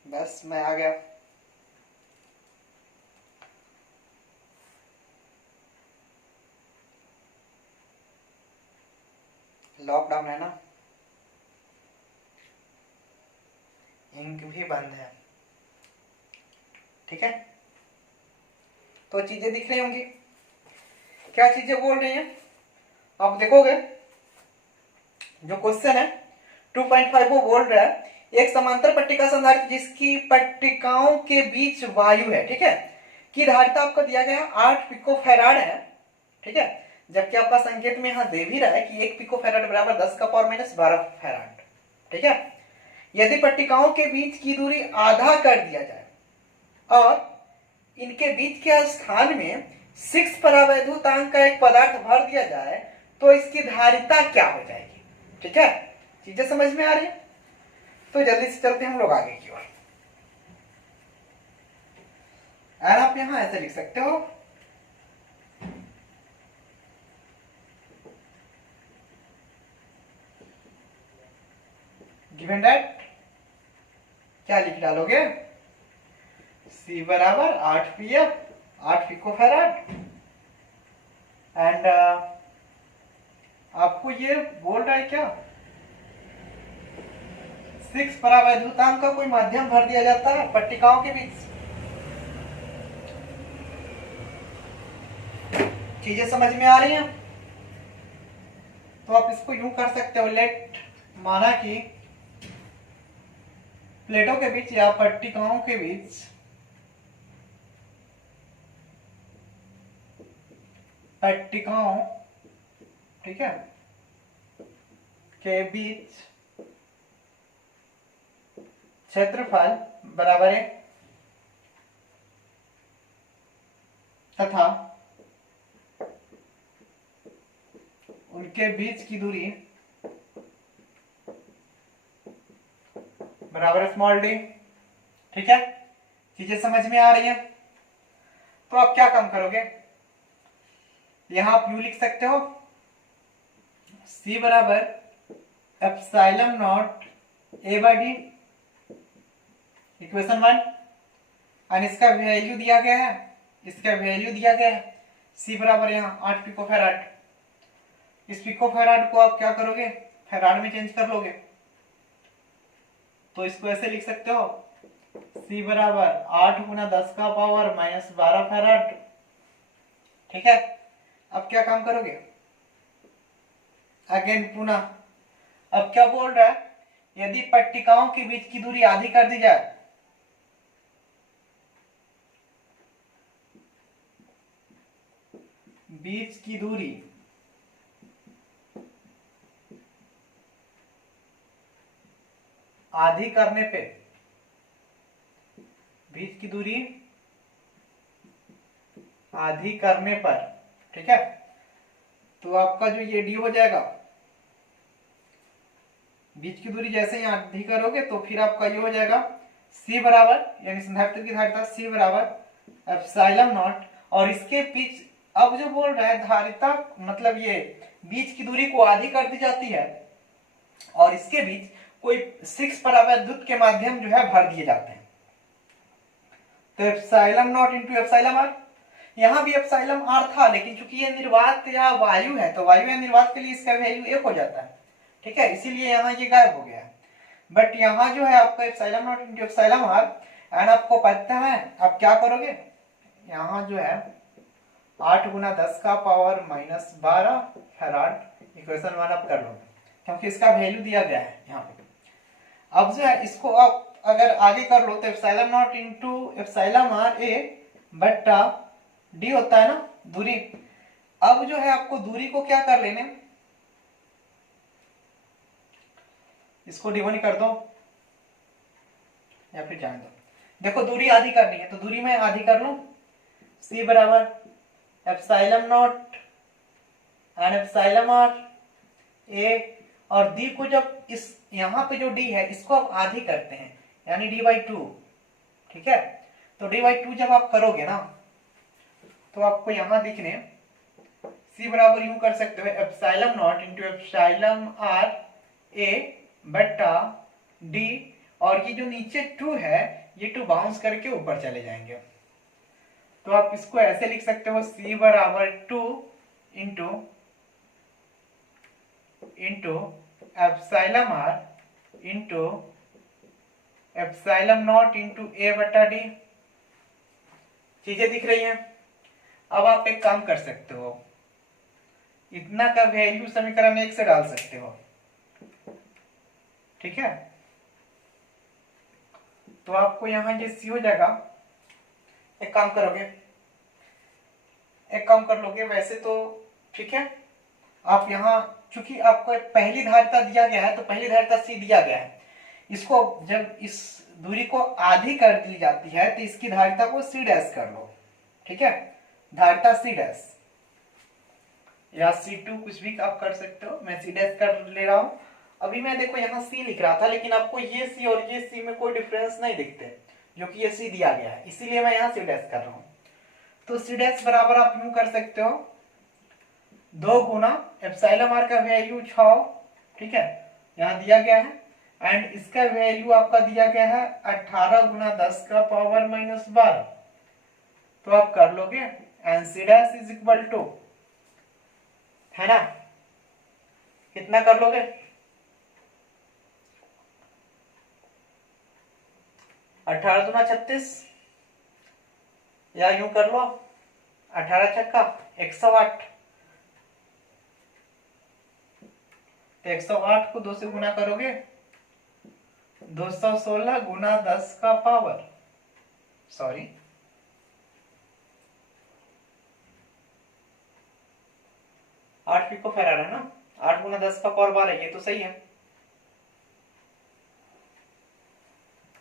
बस मैं आ गया। लॉकडाउन है ना, इंक भी बंद है, ठीक है? तो चीजें दिख रही होंगी। क्या चीजें बोल रही हैं आप देखोगे। जो क्वेश्चन है 2.5 वो बोल रहा है एक समांतर पट्टिका संधारित्र जिसकी पट्टिकाओं के बीच वायु है, ठीक है, की धारिता आपको दिया गया 8 पिको फैराड है, ठीक है? जबकि आपका संकेत में यहाँ दे भी रहा है कि 1 पिको फैराड बराबर 10 का पावर माइनस 12 फैराड। ठीक है, यदि पट्टिकाओं के बीच की दूरी आधा कर दिया जाए और इनके बीच के स्थान में 6 परावैद्युतांक का एक पदार्थ भर दिया जाए तो इसकी धारिता क्या हो जाएगी। ठीक है, चीजें समझ में आ रही है? तो जल्दी से चलते हैं हम लोग आगे की ओर। और आप यहां ऐसे लिख सकते हो, गिवन दैट क्या लिख डालोगे, C बराबर 8 pf 8 पिकोफैराड एंड आपको ये बोल रहा है क्या 6 परावैद्युतांक का कोई माध्यम भर दिया जाता है पट्टिकाओं के बीच। चीजें समझ में आ रही हैं? तो आप इसको यूं कर सकते हो, लेट माना कि प्लेटों के बीच या पट्टिकाओं के बीच ठीक है के बीच क्षेत्रफल बराबर है तथा उनके बीच की दूरी बराबर स्मॉल डी। ठीक है, चीजें समझ में आ रही हैं? तो आप क्या काम करोगे, यहां आप यू लिख सकते हो, C बराबर epsilon not A by D, equation 1, और इसका वैल्यू दिया गया है, C बराबर यहाँ 8 पिकोफैराड। इस पिकोफैराड को आप क्या करोगे, फैराड में चेंज कर लोगे, तो इसको ऐसे लिख सकते हो, C बराबर 8 गुना 10 का पावर माइनस 12 फैराड। ठीक है, अब क्या काम करोगे, अगेन पुनः अब क्या बोल रहा है, यदि पट्टिकाओं के बीच की दूरी आधी कर दी जाए बीच की दूरी आधी करने पे, बीच की दूरी आधी करने पर, ठीक है, तो आपका जो ये डी हो जाएगा, बीच की दूरी जैसे ही आधी करोगे तो फिर आपका ये हो जाएगा C बराबर, यानी संधारित्र की धारिता C बराबर एप्सिलॉन नॉट, और इसके बीच अब जो बोल रहा है धारिता मतलब ये बीच की दूरी को आधी कर दी जाती है और इसके बीच कोई 6 परावैद्युत के माध्यम जो है भर दिए जाते हैं, तो epsilon naught into epsilon R, यहां भी एप्सिलॉन आर था लेकिन चूंकि ये निर्वात या वायु है तो वायु या निर्वात के लिए इसका वैल्यू 1 हो जाता है। ठीक है, इसीलिए यहाँ ये गायब हो गया है, बट यहाँ जो है आपका epsilon naught into epsilon R, and आपको पता है आप क्या करोगे, यहाँ जो है 8 गुना 10 का पावर माइनस 12 फैराड, इक्वेशन 1 आप कर लोगे क्योंकि इसका वैल्यू दिया गया है यहाँ पे। अब जो है इसको आप अगर आगे कर लो तो epsilon naught into epsilon R A बट्टा डी होता है ना दूरी। अब जो है आपको दूरी को क्या कर लेने, इसको D1 कर दो या फिर जान दो, देखो दूरी आधी करनी है तो दूरी में आधी कर लूं, C बराबर epsilon naught and epsilon R A, और डी को जब इस यहाँ पे जो डी है इसको आप आधी करते हैं यानी D/2। ठीक है, तो D/2 जब आप करोगे ना तो आपको यहां दिखने C बराबर यूं कर सकते हो, epsilon naught into epsilon R A बट्टा डी, और ये जो नीचे 2 है ये 2 बाउंस करके ऊपर चले जाएंगे, तो आप इसको ऐसे लिख सकते हो, C बराबर 2 into epsilon R into epsilon naught into A बटा डी। चीजें दिख रही हैं? अब आप एक काम कर सकते हो, इतना का वैल्यू समीकरण 1 से डाल सकते हो। ठीक है, तो आपको यहां ये सी हो जाएगा, एक काम कर लोगे, वैसे तो ठीक है। आप यहाँ चूंकि आपको पहली धारिता दिया गया है तो पहली धारिता सी दिया गया है, इसको जब इस दूरी को आधी कर दी जाती है तो इसकी धारिता को सी डैश कर लो। ठीक है, धारिता सी डैश या C2 कुछ भी आप कर सकते हो, मैं सी डैश कर ले रहा हूं। अभी मैं देखो यहाँ सी लिख रहा था लेकिन आपको ये सी और ये सी में कोई डिफरेंस नहीं दिखते, जो कि ये सी दिया गया है, इसीलिए मैं यहाँ सी डैश कर रहा हूं। तो सी डैश बराबर आप यूं कर सकते हो 2 गुना एप्सिलॉन आर का वैल्यू 6, ठीक है, यहाँ दिया गया है, एंड इसका वैल्यू आपका दिया गया है 18 गुना 10 का पावर माइनस 12। तो आप कर लोगे and C dash is equal to, है ना, कितना कर लोगे, 18 दूना 36, या यूं कर लो 18 छक्का 108, तो 108 को 2 से गुना करोगे 216 गुना 10 का पावर, सॉरी 8 पिको फैराड है ना, 8 गुना 10 का पावर 12, ये तो सही है।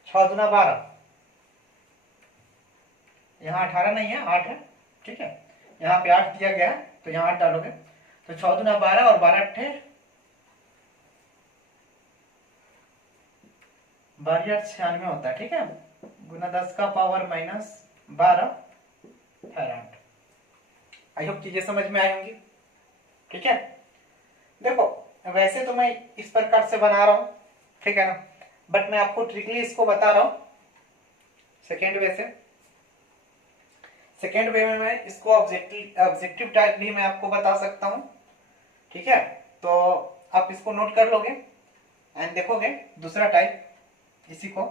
6 दूना 12, यहाँ 18 नहीं है 8 है, ठीक है, यहाँ पे 8 दिया गया है तो यहाँ 8 डालोगे, तो 6 दूना 12 और 12 अट्ठे 96 होता है, ठीक है, गुना 10 का power minus 12 farad. I hope चीजें समझ में आई होंगी, ठीक है। देखो वैसे तो मैं इस प्रकार से बना रहा हूं, ठीक है ना, बट मैं आपको ट्रिकली इसको बता रहा हूं सेकेंड वे से। सेकेंड वे में मैं इसको ऑब्जेक्टिव टाइप भी मैं आपको बता सकता हूं, ठीक है। तो आप इसको नोट कर लोगे एंड देखोगे दूसरा टाइप, इसी को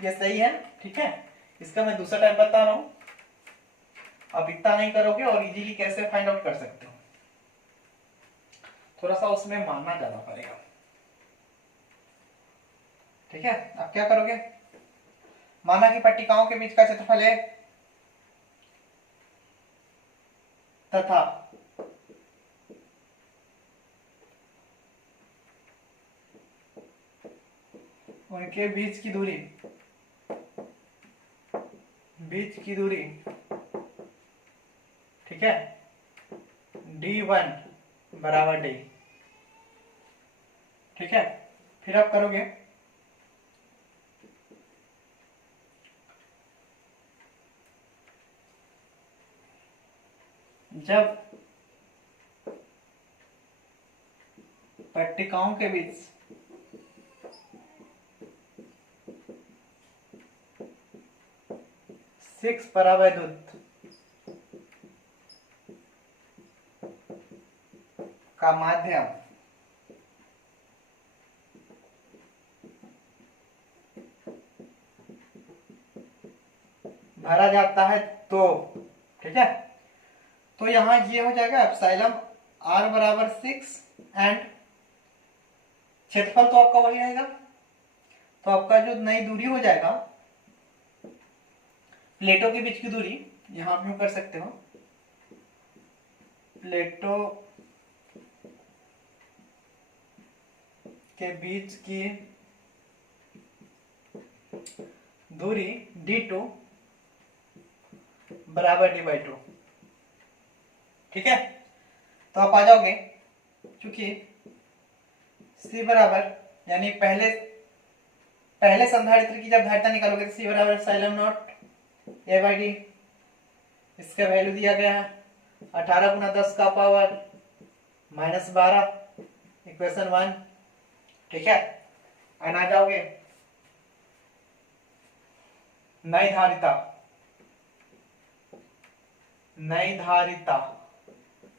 ये सही है, ठीक है, इसका मैं दूसरा टाइप बता रहा हूं, आप इतना नहीं करोगे और इजीली कैसे फाइंड आउट कर सकते हो, थोड़ा सा उसमें मानना ज्यादा पड़ेगा, ठीक है। आप क्या करोगे, माना कि पट्टिकाओं के बीच का क्षेत्रफल है तथा उनके बीच की दूरी ठीक है, D1 बराबर D, ठीक है। फिर आप करोगे जब पट्टिकाओं के बीच सिक्स परावैद्युत का माध्यम भरा जाता है तो, ठीक है, तो यहां ये हो जाएगा एप्सिलॉन आर बराबर 6 एंड क्षेत्रफल तो आपका वही रहेगा, तो आपका जो नई दूरी हो जाएगा प्लेटों के बीच की दूरी, यहां आप यूं कर सकते हो, प्लेटों के बीच की दूरी D2 बराबर D/2, ठीक है। तो आप आ जाओगे, चूंकि C बराबर यानी पहले संधारित्र की जब धारिता निकालोगे तो C बराबर एप्सिलॉन नॉट A/D, इसका वैल्यू दिया गया है 18 गुना 10 का पावर माइनस 12, इक्वेशन 1, ठीक है। आ जाओगे नई धारिता,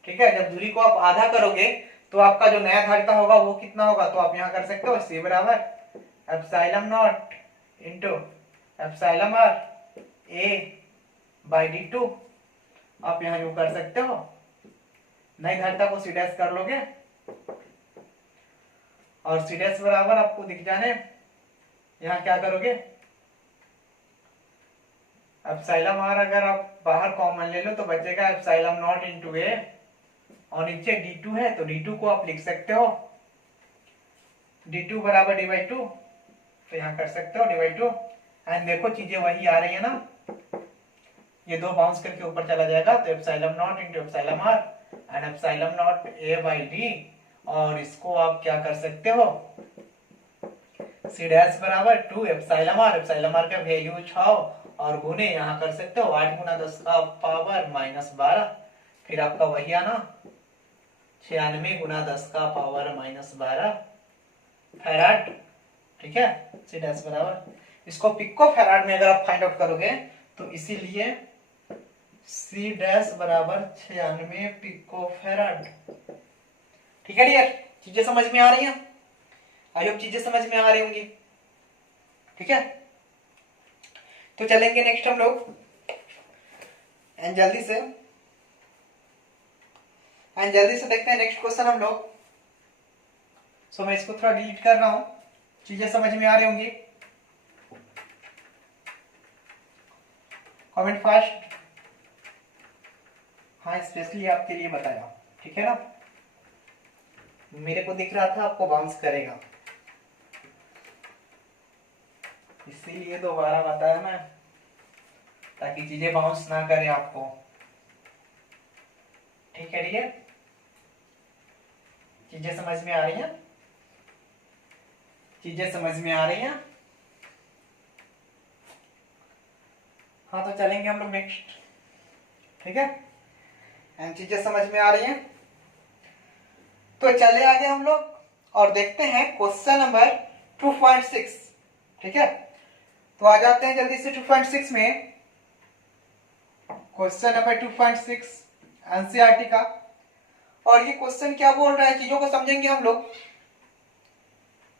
ठीक है, जब दूरी को आप आधा करोगे तो आपका जो नया धारिता होगा वो कितना होगा, तो आप यहां कर सकते हो C बराबर epsilon naught into epsilon R A/D2, आप यहां यूं कर सकते हो, नई धारिता को C डैश कर लोगे और C डैश बराबर आपको दिख जाने, यहां क्या करोगे एप्सिलॉन आर अगर आप बाहर कॉमन ले लो तो बचेगा एप्सिलॉन नॉट इंटू ए, और नीचे d2 है तो d2 को आप लिख सकते हो d2 बराबर डी बाई टू, तो यहाँ कर सकते हो डी बाई टू। एंड देखो चीजें वही आ रही है ना, ये दो बाउंस करके ऊपर चला जाएगा, तो epsilon naught into epsilon R and epsilon naught A by D, और इसको आप क्या कर सकते हो सी डैश बराबर 2 एप्सिलॉन आर का वैल्यू 6 और गुने यहाँ कर सकते हो 8 गुना 10 का पावर माइनस 12, फिर आपका वही आना 96 गुना 10 का पावर माइनस 12 फैराड। ठीक है, सी डैश बराबर, इसको पिको फैराड में अगर आप फाइंड आउट करोगे तो इसीलिए सी डैश बराबर 96 पिको फैराड। ठीक है डियर, चीजें समझ में आ रही हैं? आई होप चीजें समझ में आ रही होंगी। ठीक है, तो चलेंगे नेक्स्ट हम लोग एंड जल्दी से देखते हैं नेक्स्ट क्वेश्चन हम लोग। सो मैं इसको थोड़ा डिलीट कर रहा हूं, चीजें समझ में आ रही होंगी। कमेंट फास्ट, हाँ स्पेशली आपके लिए बताया। ठीक है ना, मेरे को दिख रहा था आपको बाउंस करेगा, इसीलिए दोबारा बताया मैं, ताकि चीजें बाउंस ना करे आपको। ठीक है डियर, चीजें समझ में आ रही हैं? चीजें समझ में आ रही हैं? हाँ तो चलेंगे हम लोग नेक्स्ट। ठीक है, एंड चीजें समझ में आ रही हैं तो चले आगे हम लोग और देखते हैं क्वेश्चन नंबर 2.6। ठीक है, तो आ जाते हैं जल्दी से 2.6 में। क्वेश्चन नंबर 2.6 एनसीईआरटी का, और ये क्वेश्चन क्या बोल रहा है, चीजों को समझेंगे हम लोग,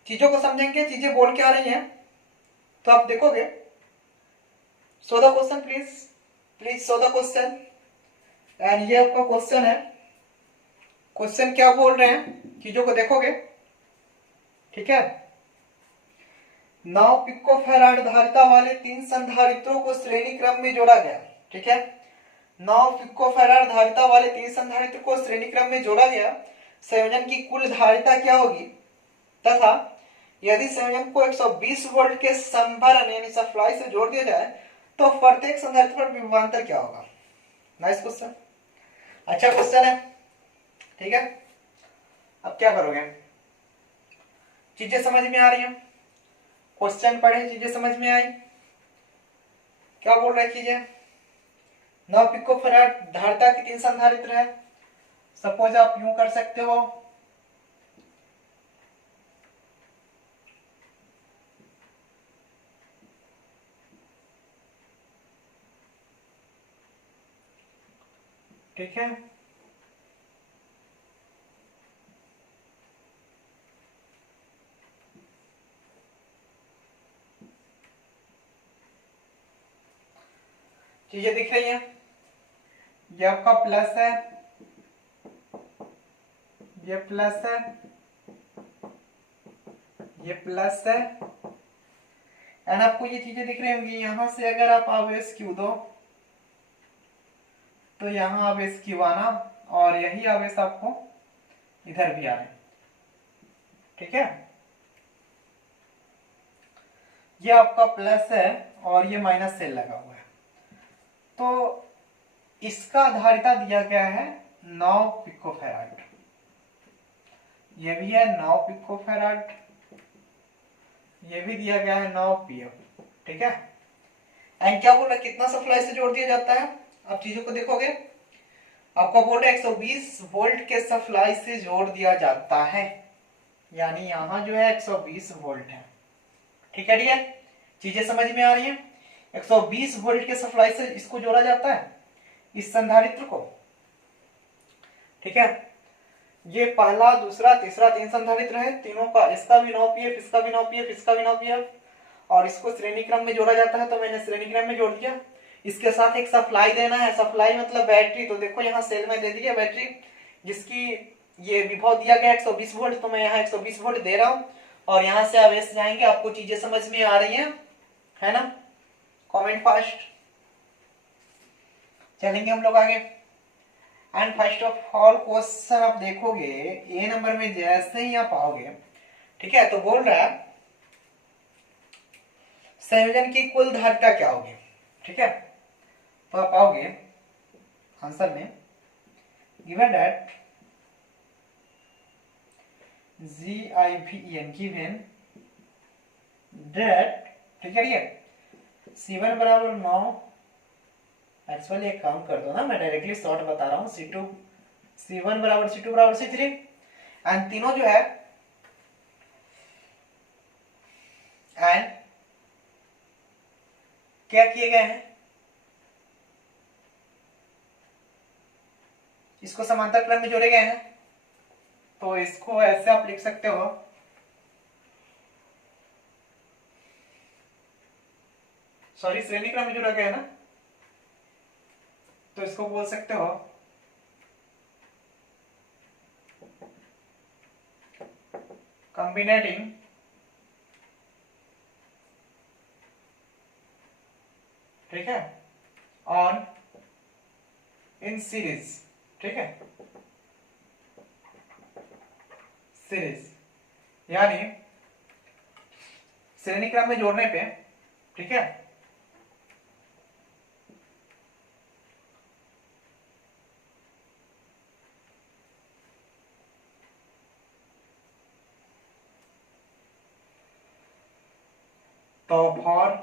चीजों को समझेंगे, चीजें बोल के आ रही हैं तो आप देखोगे। So the question please so the question, and ये आपका क्वेश्चन है। क्वेश्चन क्या बोल रहे हैं, चीजों को देखोगे। ठीक है, 9 पिकोफैराड धारिता वाले 3 संधारित्रों को श्रेणी क्रम में जोड़ा गया। ठीक है, 9 पिकोफैराड धारिता वाले 3 संधारित्र को श्रेणी क्रम में जोड़ा गया, संयोजन की कुल धारिता क्या होगी, तथा यदि संयोजन को 120 वोल्ट के संभरण यानी सप्लाई से जोड़ दिया जाए तो प्रत्येक संधारित्र पर विभवांतर क्या होगा। नाइस क्वेश्चन, अच्छा क्वेश्चन है। ठीक है, अब क्या करोगे, चीजें समझ में आ रही हैं, क्वेश्चन पढ़े, चीजें समझ में आई, क्या बोल रहे चीजें। 9 पिकोफैराड धारिता की 3 संधारित्र है, सपोज आप यूं कर सकते हो, ठीक है, चीजें दिख रही हैं, ये आपका प्लस है, ये प्लस है, ये प्लस है, एंड आपको ये चीजें दिख रही होंगी। यहां से अगर आप आवेश क्यू दो तो यहां आवेश क्यू आना, और यही आवेश आपको इधर भी आना। ठीक है, ये आपका प्लस है और ये माइनस सेल लगा हुआ है, तो इसका धारिता दिया गया है 9 पिकोफैराड, ये भी है 9 पिकोफैराड, ये भी दिया गया है 9 पीएफ। ठीक है, एंड क्या बोल रहा है, कितना सप्लाई से जोड़ दिया जाता है, आप चीजों को देखोगे, आपका बोल रहा है 120 वोल्ट के सप्लाई से जोड़ दिया जाता है, यानी यहां जो है 120 वोल्ट है। ठीक है डियर, चीजें समझ में आ रही हैं, 120 वोल्ट के सप्लाई से इसको जोड़ा जाता है, इस संधारित्र को। ठीक है, ये पहला, दूसरा, तीसरा 3 संधारित्र है, तीनों का, इसका भी 9 पीएफ, इसका भी 9 पीएफ, इसका भी 9 पीएफ, और इसको श्रेणी क्रम में जोड़ा जाता है, तो मैंने श्रेणी क्रम में जोड़ दिया। इसके साथ एक सप्लाई देना है, सप्लाई मतलब बैटरी, तो देखो यहाँ सेल में दे दी है बैटरी, जिसकी ये विभव दिया गया 120 वोल्ट, तो मैं यहाँ 120 वोल्ट दे रहा हूँ, और यहाँ से आवेश जाएंगे। आपको चीजें समझ में आ रही हैं, है ना? कमेंट फास्ट, चलेंगे हम लोग आगे। And first of all question आप देखोगे ए नंबर में जैसे ही आप आओगे, ठीक है, तो बोल रहा है संयोजन की कुल धारिता क्या होगी, ठीक है। तो आप आओगे आंसर में, given that GIVEN given that, ठीक है, ये C1 बराबर 9, एक्चुअली एक काम कर दो ना, मैं डायरेक्टली शॉर्ट बता रहा हूँ, C1 बराबर C2 बराबर C3, एंड तीनों जो है एंड क्या किए गए हैं, इसको समांतर क्रम में जोड़े गए हैं। तो इसको ऐसे आप लिख सकते हो, सॉरी श्रेणी क्रम में जोड़ा गया है ना, तो इसको बोल सकते हो कॉम्बिनेटिंग ठीक है ऑन इन सीरीज, ठीक है, सीरीज यानी श्रेणी क्रम में जोड़ने पे, ठीक है, तो फॉर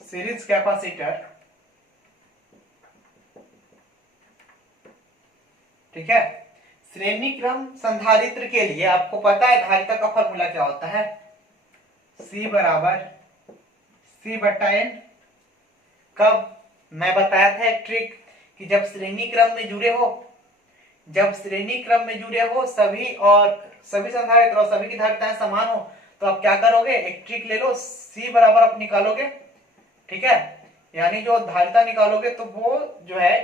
सीरीज कैपेसिटर, ठीक है, श्रेणी क्रम संधारित्र के लिए आपको पता है धारिता का फॉर्मूला क्या होता है, C बराबर C/N। कब मैं बताया था एक ट्रिक कि जब श्रेणी क्रम में जुड़े हो, जब श्रेणी क्रम में जुड़े हो सभी और सभी संधारित्र और सभी की धारिताएं समान हो, तो आप क्या करोगे, एक ट्रिक ले लो, C बराबर आप निकालोगे, ठीक है, यानी जो धारिता निकालोगे तो वो जो है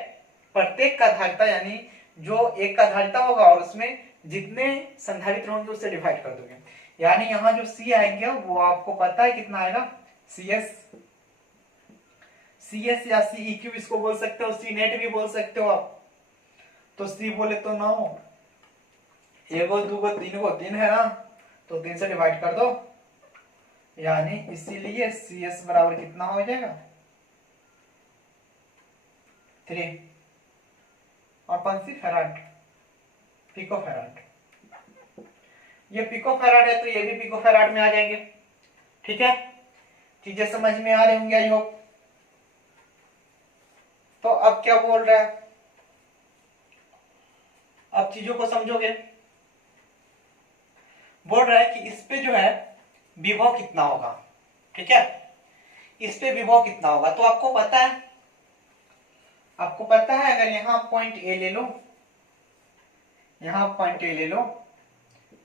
प्रत्येक का धारिता यानी जो एक का धारिता होगा और उसमें जितने संधारित्र होंगे उससे डिवाइड कर दोगे, यानी यहाँ जो C आएंगे वो आपको पता है कितना आएगा, CS या CEQ इसको बोल सकते हो, C नेट भी बोल सकते हो आप। तो C बोले तो 9, 1 2 3 है ना, तो 3 से डिवाइड कर दो, यानी इसीलिए CS बराबर कितना हो जाएगा 3 और 5 फैराड, पिको फैराड। ये पिको फैराड है तो ये भी पिको फैराड में आ जाएंगे, ठीक है, चीजें समझ में आ रही होंगी आई होप। तो अब क्या बोल रहा है, अब चीजों को समझोगे, बोल रहा है कि इस पे जो है विभव कितना होगा, ठीक है, इस पे विभव कितना होगा। तो आपको पता है, आपको पता है अगर यहां पॉइंट ए ले लो, यहां पॉइंट ए ले लो,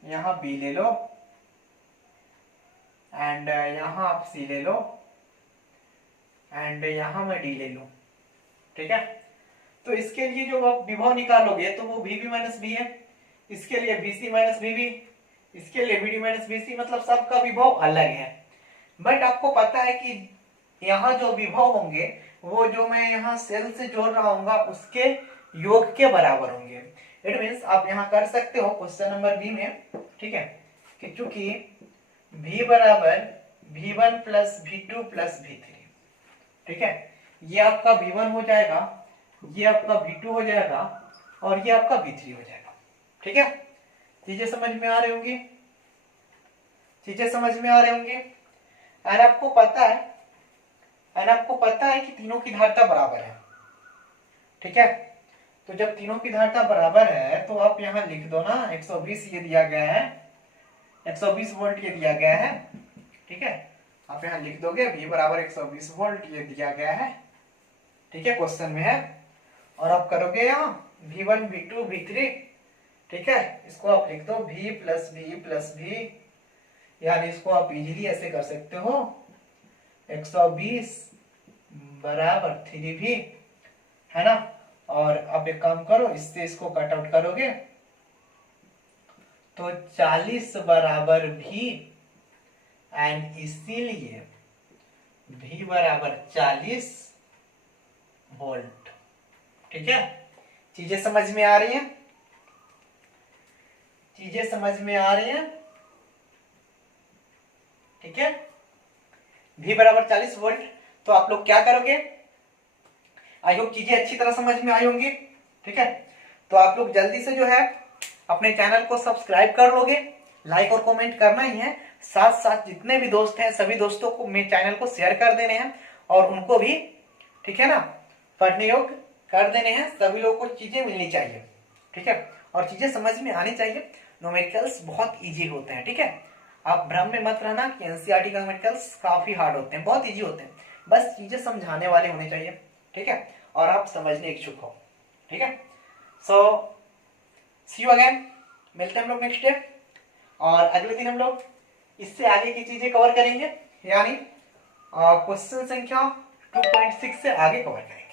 यहां बी ले लो एंड यहां आप सी ले लो एंड यहां मैं डी ले लू, ठीक है, तो इसके लिए जो आप विभव निकालोगे तो वो VB माइनस बी है, इसके लिए BC माइनस BB, इसके लिए BD माइनस BC, मतलब सबका विभव अलग है। बट आपको पता है कि यहाँ जो विभव होंगे वो जो मैं यहाँ सेल से जोड़ रहा हूँ उसके योग के बराबर होंगे। इट मीन्स आप यहाँ कर सकते हो क्वेश्चन नंबर बी में, ठीक है, कि चूंकि V बराबर V1 plus V2 plus V3, ठीक है, ये आपका V1 हो जाएगा, ये आपका V2 हो जाएगा और ये आपका V3 हो जाएगा, ठीक है, चीजें समझ में आ रही होंगी, चीजें समझ में आ रही होंगी। और आपको पता है, और आपको पता है कि तीनों की धारिता बराबर है, ठीक है, तो जब तीनों की धारिता बराबर है तो आप यहाँ लिख दो ना 120 ये दिया गया है, 120 वोल्ट ये दिया गया है, ठीक है, आप यहाँ लिख दोगे V बराबर 120 वोल्ट ये दिया गया है, ठीक है, क्वेश्चन में है, और आप करोगे यहाँ V1 V2 V3, ठीक है, इसको आप लिख दो V plus V plus V, यानी इसको आप इजीली ऐसे कर सकते हो 120 बराबर 3V, है ना, और आप एक काम करो इससे इसको कट आउट करोगे तो 40 बराबर V एंड इसीलिए V बराबर 40 वोल्ट। ठीक है, चीजें समझ में आ रही हैं? चीजें समझ में आ रही हैं? ठीक है, V बराबर 40 वोल्ट। तो आप लोग क्या करोगे, आई होप चीजें अच्छी तरह समझ में आई होंगी। ठीक है, तो आप लोग जल्दी से जो है अपने चैनल को सब्सक्राइब कर लोगे, लाइक और कमेंट करना ही है। साथ साथ जितने भी दोस्त हैं सभी दोस्तों को मेरे चैनल को शेयर कर देने हैं और उनको भी, ठीक है ना, पढ़ने योग्य कर देने हैं। सभी लोगों को चीजें मिलनी चाहिए। ठीक है, और चीजें समझ में आनी चाहिए। न्यूमेरिकल्स बहुत इजी होते हैं। ठीक है, आप भ्रम में मत रहना कि एनसीईआरटी का न्यूमेरिकल्स काफी हार्ड होते हैं, बहुत इजी होते हैं। बस चीजें समझाने वाले होने चाहिए। ठीक है, और आप समझने इच्छुक हो। ठीक है, सो सी यू अगेन, मिलते हैं हम लोग नेक्स्ट डे। और अगले दिन हम लोग इससे आगे की चीजें कवर करेंगे, यानी क्वेश्चन संख्या 2.6 से आगे कवर करेंगे।